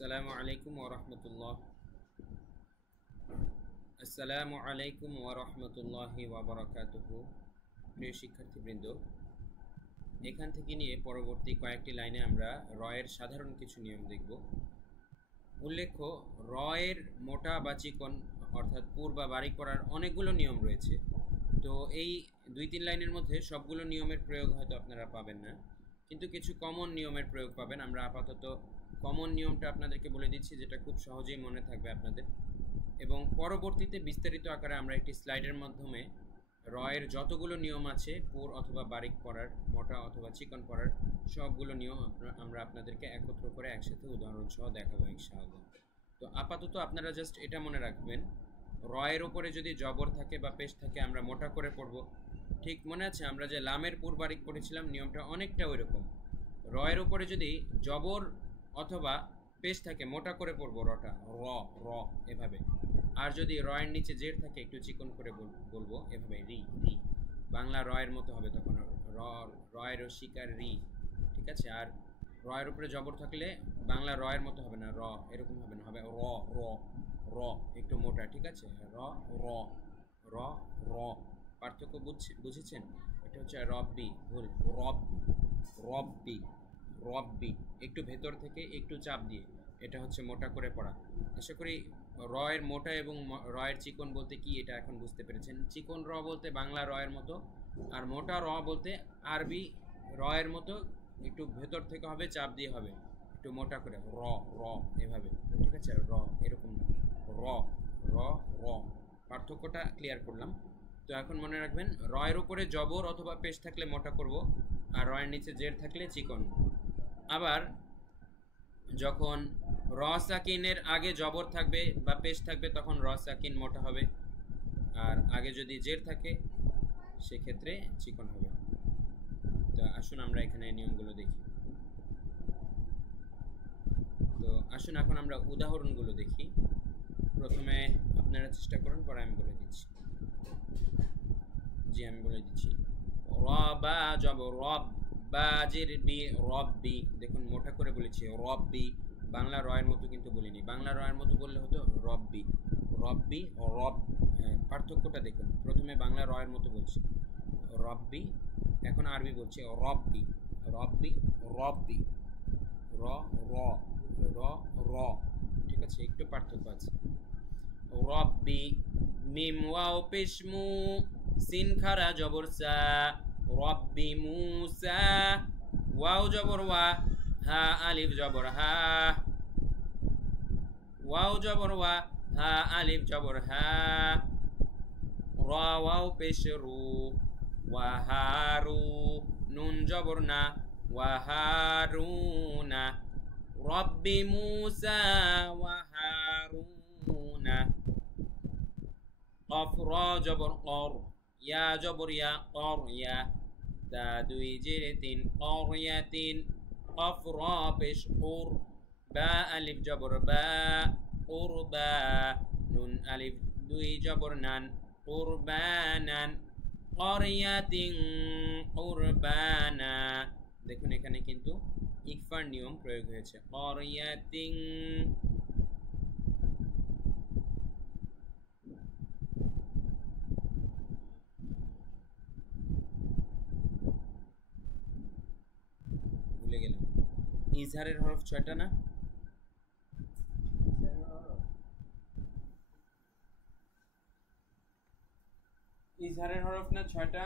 আসসালামু আলাইকুম ওয়া রাহমাতুল্লাহ। আসসালামু আলাইকুম ওয়া রাহমাতুল্লাহি ওয়া বারাকাতুহু। প্রিয় শিক্ষার্থীবৃন্দ, এখান থেকে নিয়ে পরবর্তী কয়েকটি লাইনে আমরা রয়ের সাধারণ কিছু নিয়ম দেখব। উল্লেখ্য, রয়ের মোটা বা চিকন অর্থাৎ পুর বা বারিক করার অনেকগুলো নিয়ম রয়েছে। তো এই 2-3 লাইনের মধ্যে সবগুলো নিয়মের প্রয়োগ হয়তো আপনারা পাবেন না, কিন্তু কিছু কমন নিয়মের প্রয়োগ পাবেন। আমরা আপাতত কমন নিয়মটা আপনাদেরকে বলে দিচ্ছি, যেটা খুব সহজেই মনে থাকবে আপনাদের, এবং পরবর্তীতে বিস্তারিত আকারে আমরা একটি স্লাইডের মাধ্যমে রয়ের যতগুলো নিয়ম আছে পুর অথবা বারিক করার, মোটা অথবা চিকন করার, সবগুলো নিয়ম আমরা আপনাদেরকে একত্র করে একসাথে উদাহরণ সহ দেখাবো ইনশাআল্লাহ। তো আপাতত আপনারা জাস্ট এটা মনে রাখবেন, রয়ের উপরে যদি জবর থাকে বা পেশ থাকে আমরা মোটা করে পড়ব। ঠিক মনে আছে আমরা যে লামের পুর বারিক পড়েছিলাম, নিয়মটা অনেকটা ওই রকম। রয়ের উপরে যদি জবর অথবা পেশ থাকে মোটা করে পড়বো, রটা র র এভাবে। আর যদি রয়ের নিচে জের থাকে একটু চিকন করে বলবো এভাবে, রি রি। বাংলা রয়ের মতো হবে তখন, র রয়ের শিকার রি, ঠিক আছে। আর রয়ের উপরে জবর থাকলে বাংলা রয়ের মতো হবে না, র এরকম হবে না, হবে র র র, একটু মোটা, ঠিক আছে। র র র র, পার্থক্য বুঝেছেন? এটা হচ্ছে রব্বি, ভুল, রব্বি রব্বি রব্বি, একটু ভেতর থেকে একটু চাপ দিয়ে, এটা হচ্ছে মোটা করে পড়া। আশা করি রয়ের মোটা এবং রয়ের চিকন বলতে কি এটা এখন বুঝতে পেরেছেন। চিকন র বলতে বাংলা রয়ের মতো, আর মোটা র বলতে আরবি রয়ের মতো, একটু ভেতর থেকে হবে, চাপ দিয়ে হবে, একটু মোটা করে র র এভাবে, ঠিক আছে। র এরকম না, র র র, পার্থক্যটা ক্লিয়ার করলাম। তো এখন মনে রাখবেন, রয়ের উপরে জবর অথবা পেশ থাকলে মোটা করব, আর রয়ের নিচে জের থাকলে চিকন। আবার যখন র সাকিনের আগে জবর থাকবে বা পেশ থাকবে তখন র সাকিন মোটা হবে, আর আগে যদি জের থাকে সেক্ষেত্রে চিকন হবে। তো আসুন আমরা এখানে নিয়মগুলো দেখি। তো আসুন এখন আমরা উদাহরণগুলো দেখি। প্রথমে আপনারা চেষ্টা করুন, পরে আমি বলে দিচ্ছি। জি, আমি বলে দিচ্ছি। রবা জবর রব, বাজির বি রব্বি, দেখুন মোটা করে বলেছি রব্বি, বাংলা রয়ের মতো কিন্তু বলিনি। বাংলা রয়ের মতো বললে হতো রব্বি, রব্বি রব। হ্যাঁ, পার্থক্যটা দেখুন, প্রথমে বাংলা রয়ের মতো বলছি রব্বি, এখন আরবি বলছি রব্বি রব্বি রব্বি, র র র র, ঠিক আছে, একটু পার্থক্য আছে। রব্বি, মিম ওয়াও পেশ মু, সিন খারা জবর সা, রব্বি মুসা, ওয়াও জবর ওয়া, হা আলিফ জবর হা, ওয়াও জবর ওয়া, হা আলিফ জবর হা, র ওয়াও পেশ রু, ওয়াহারু, নুন জবর না, ওয়াহারুনা, রব্বি মুসা ওয়াহারুনা, কফ র জবর কর, ইয়া জবর ইয়া, কর ইয়া, তা দুই জেরে তিন, করিয়াতিন, কফ র পেশ উর, বা আলিফ জবর বা, উরবা, নুন আলিফ দুই জবর নান, কুরবানান, করিয়াতিন কুরবানা। দেখুন এখানে কিন্তু ইকফার নিয়ম প্রয়োগ হয়েছে, করিয়াতিন। ভুলে গেলাম, ইজহারের হরফ 6টা না? ইজহারের হরফ না 6টা?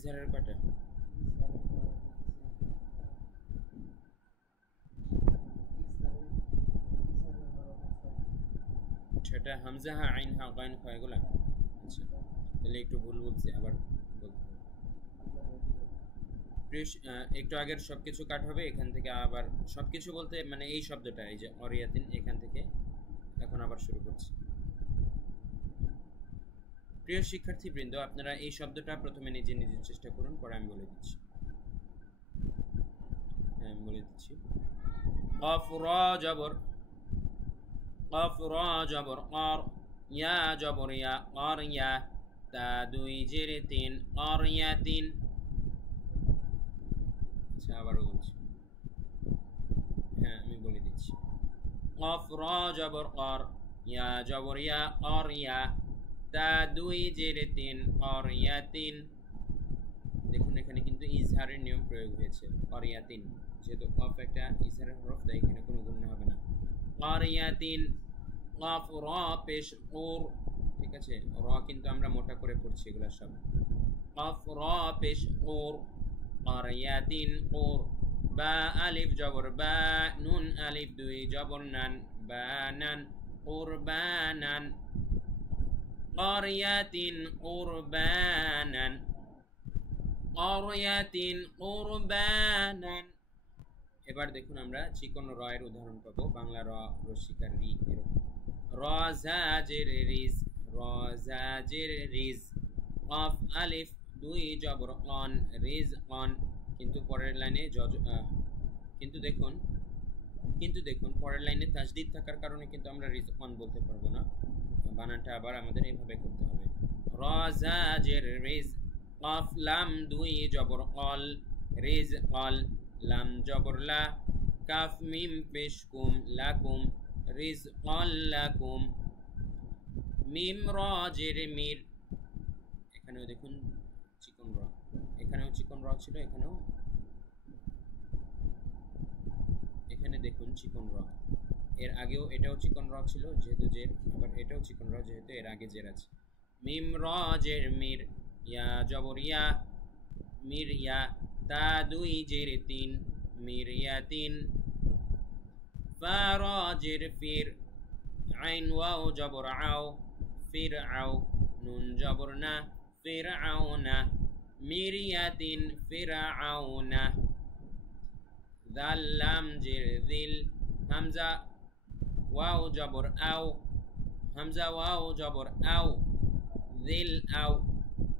ইজহারের কয়টা? সেটা হামজা হা আইন হা গাইন খা এগুলা। আচ্ছা, তাহলে একটু ভুল বলছি, আবার বলতে হবে। একটু আগের সবকিছু কাট হবে, এখান থেকে আবার সবকিছু বলতে মানে এই শব্দটা, এই যে অরিয়াতিন, এখান থেকে এখন আবার শুরু করছি। প্রিয় শিক্ষার্থীবৃন্দ, আপনারা এই শব্দটা প্রথমে নিজে নিজে চেষ্টা করুন, পরে আমি বলে দিচ্ছি। হ্যাঁ, আমি বলে দিচ্ছি। কফ র জবর, কফ র জবর কর, ইয়া জবর ইয়া, কর ইয়া, তা দুই জের তিন, কর ইয়া তিন। আচ্ছা, আবারও বলছি। হ্যাঁ, আমি বলে দিচ্ছি। কফ র জবর কর, ইয়া জবর ইয়া, কর ইয়া, তা দুই জের তিন, কর ইয়া তিন। দেখুন এখানে কিন্তু ইজহারের নিয়ম প্রয়োগ হয়েছে, করিয়াতিন, যেহেতু কফ একটা ইজহারের হরফ, তাই এখানে কোনো গুণ হবে না। করিয়াতিন, কফ র পেশ ওর, ঠিক আছে, র কিন্তু আমরা মোটা করে পড়ছি এগুলা সব। কফ র পেশ ওর, করিয়াতিন ওর। বা আলিফ জবর বা, নুন আলিফ দুই জবর নান, বানান, কুরবানান, করিয়াতিন কুরবানান, করিয়াতিন কুরবানান। এবার দেখুন আমরা চিকন র এর উদাহরণ পাবো, বাংলা র, রসিকার রি, এরকম। র জাজের রিজ, র জাজের রিজ। কফ আলিফ দুই জবর অন, রিজ অন। কিন্তু পরের লাইনে কিন্তু দেখুন পরের লাইনে তাসদিদ থাকার কারণে কিন্তু আমরা রিজ অন বলতে পারবো না। বানানটা আবার আমাদের এইভাবে করতে হবে। র জাজের রিজ, কফ লাম দুই জবর অল, রিজ অল, লাম জবর লা, কাফ মিম পেশ কুম, লাকুম, রিজ অল লাকুম। মিম র জের মির, এখানেও দেখুন চিকন র, এখানেও চিকন র ছিল, এখানে দেখুন চিকন র, এর আগেও এটাও চিকন র ছিল যেহেতু জের, আবার এটাও চিকন র যেহেতু এর আগে জের আছে। মিম র জের মির, ইয়া জবর ইয়া, মির ইয়া, তা দুই জের তিন, মির ইয়া তিন। ফা র জের ফির, আইন ওয়াও জবর আও, ফির আও, নুন জবর না, ফির আও না, মির ইয়া তিন, ফির আও না। দাল লাম জের দিল, হামজা ওয়াও জবর আও, হামজা ওয়াও জবর আও, দিল আও।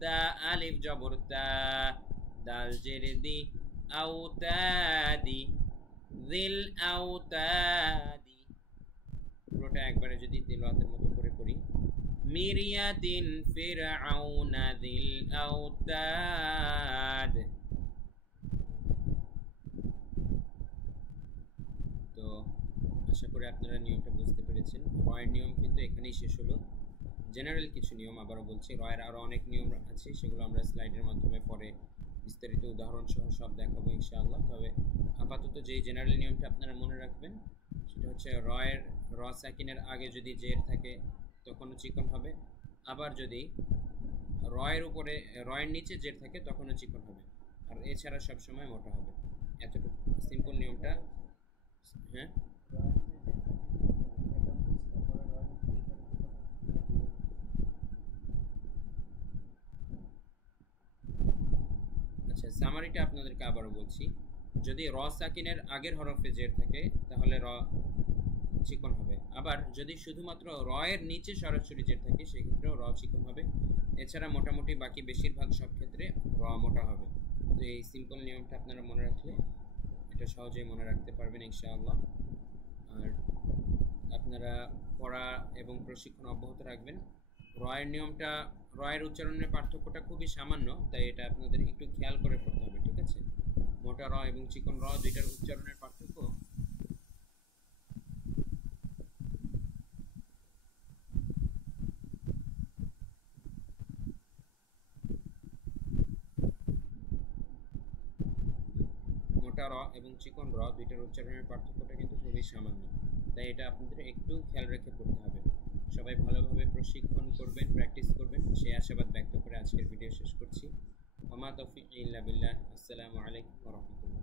তা আলিফ জবর তা, দাল জের দি, আও তাদি, দিল আও তাদি। পুরোটা একবারে যদি তিলাওয়াতের মতো করে পড়ি। মিরিয়াতিন ফিরআউনা দিল আওতাদ। তো আশা করি আপনারা নিয়মটা বুঝতে পেরেছেন। রয়ের নিয়ম কিন্তু এখানেই শেষ হলো। জেনারেল কিছু নিয়ম আবারও বলছি, রয়ের আরও অনেক নিয়ম আছে, সেগুলো আমরা স্লাইডের মাধ্যমে পরে বিস্তারিত উদাহরণ সহ সব দেখাবো ইনশাআল্লাহ। তবে আপাতত যেই জেনারেল নিয়মটা আপনারা মনে রাখবেন সেটা হচ্ছে র সাকিনের আগে যদি জের থাকে তখনও চিকন হবে, আবার যদি রয়ের নিচে জের থাকে তখনও চিকন হবে, আর এছাড়া সবসময় মোটা হবে। এতটুকু সিম্পল নিয়মটা। হ্যাঁ, আচ্ছা, সামারিটা আপনাদেরকে আবারও বলছি। যদি র সাকিনের আগের হরফে জের থাকে তাহলে র চিকন হবে, আবার যদি শুধুমাত্র র এর নিচে সরাসরি জের থাকে সেক্ষেত্রেও র চিকন হবে। এছাড়া মোটামুটি বাকি বেশিরভাগ সব ক্ষেত্রে র মোটা হবে। তো এই সিম্পল নিয়মটা আপনারা মনে রাখলে এটা সহজেই মনে রাখতে পারবেন ইনশাআল্লাহ। আর আপনারা পড়া এবং প্রশিক্ষণ অব্যাহত রাখবেন। রয়ের উচ্চারণের পার্থক্যটা খুবই সামান্য, তাই এটা আপনাদের একটু খেয়াল করে পড়তে হবে, ঠিক আছে? মোটা র এবং চিকন র দুইটার উচ্চারণের পার্থক্য মোটা র এবং চিকন র দুইটার উচ্চারণের পার্থক্যটা কিন্তু খুবই সামান্য, তাই এটা আপনাদের একটু খেয়াল রেখে পড়তে হবে। সবাই ভালোভাবে প্রশিক্ষণ করবেন, প্র্যাকটিস করবেন, সেই আশাবাদ ব্যক্ত করে আজকের ভিডিও শেষ করছি। ওয়া মা তাওফীকি ইল্লা বিল্লাহ। আসসালামু আলাইকুম ওয়া রাহমাতুল্লাহ।